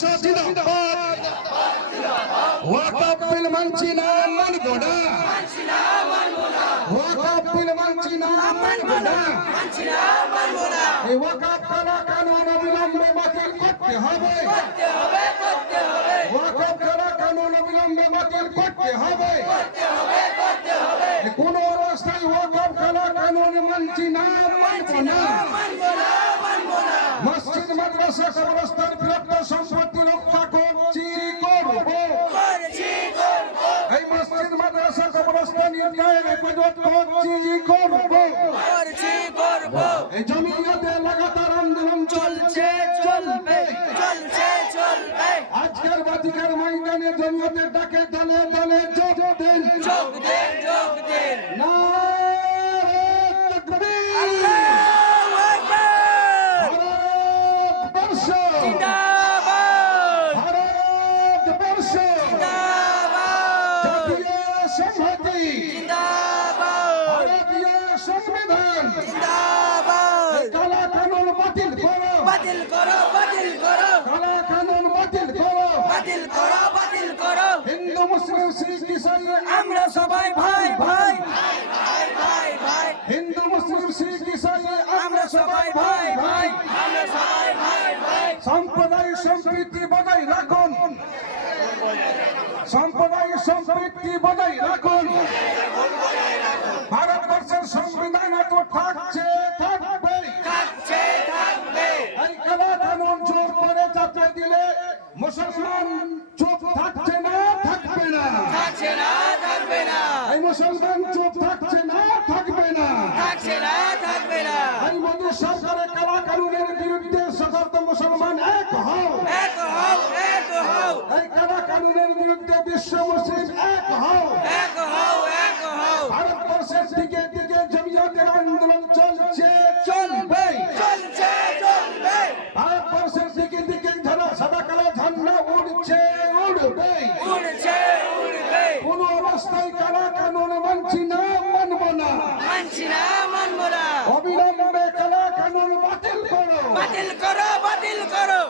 ভারতবর্ষ জিন্দাবাদ। ওয়াকফ বিল মানছি না মানব না ওয়াকফ বিল মানছি না মানব না এই ওয়াকফ কালা কানুন অবিলম্বে বাতিল করতে হবে। ওয়াকফ কালা কানুন অবিলম্বে বাতিল করতে হবে। কোন অবস্থায় ওয়াকফ কালা কানুন মানছি না মানব না মসজিদ, মাদ্রাসা, কবরস্থান মাদ্রাসা কবরস্থান ইন্ডিয়ায় হেফাজত করছি করব। এই জমিয়াতে লাগাতার আন্দোলন চলছে চলবে। চলছে চলবে। আজকের বাতিকার ময়দানে জমিয়তের ডাকে দলে দলে যোগ দিন। যোগ দিন যোগ দেন। নারে তাকবীর ভারতবর্ষ। ভারতবর্ষ সংহতি। ভারতীয় সংবিধান। কালা কানুন বাতিল করো। বাতিল করো বাতিল করো। কালা কানুন বাতিল করো। বাতিল করো বাতিল করো। হিন্দু মুসলিম শিখ ইসাই আমরা সবাই ভাই ভাই। হিন্দু মুসলিম শিখ ইসাই আমরা সবাই ভাই ভাই আমরা সবাই ভাই ভাই। সম্প্রদায় সম্প্রীতি বজায় রাখুন। সম্প্রদায় সম্প্রীতি বজায় রাখুন। ভারতবর্ষের সংবিধান এত থাকছে থাকবে। কানুন জোর করে দিলে মুসলমান চুপ থাকছে না থাকবে না। থাকছে না থাকবে না। এই মুসলমান চুপ থাকছে না থাকবে না। থাকছে না থাকবে না। এই মোদী সরকারের কালা কানুনের বিরুদ্ধে মুসলমান এক হও এক হও এক হও এই কালা বিরুদ্ধে বিশ্ব মুসলিম এক হও। এক হও এক হও। ভারতবর্ষের দিকে দিকে জমিয়তের আন্দোলন চলছে চলবে চলছে চলবে। ভারতবর্ষের দিকে দিকে ঝাড়া সাদা কালো ঝান্ডা উড়ছে উড়বে। উড়ছে উড়বে। কোন অবস্থায় কালা কানুন মানছি না মানব না। মানছি না মানবো না। অবিলম্বে কালা কানুন বাতিল করো। বাতিল করো বাতিল করো।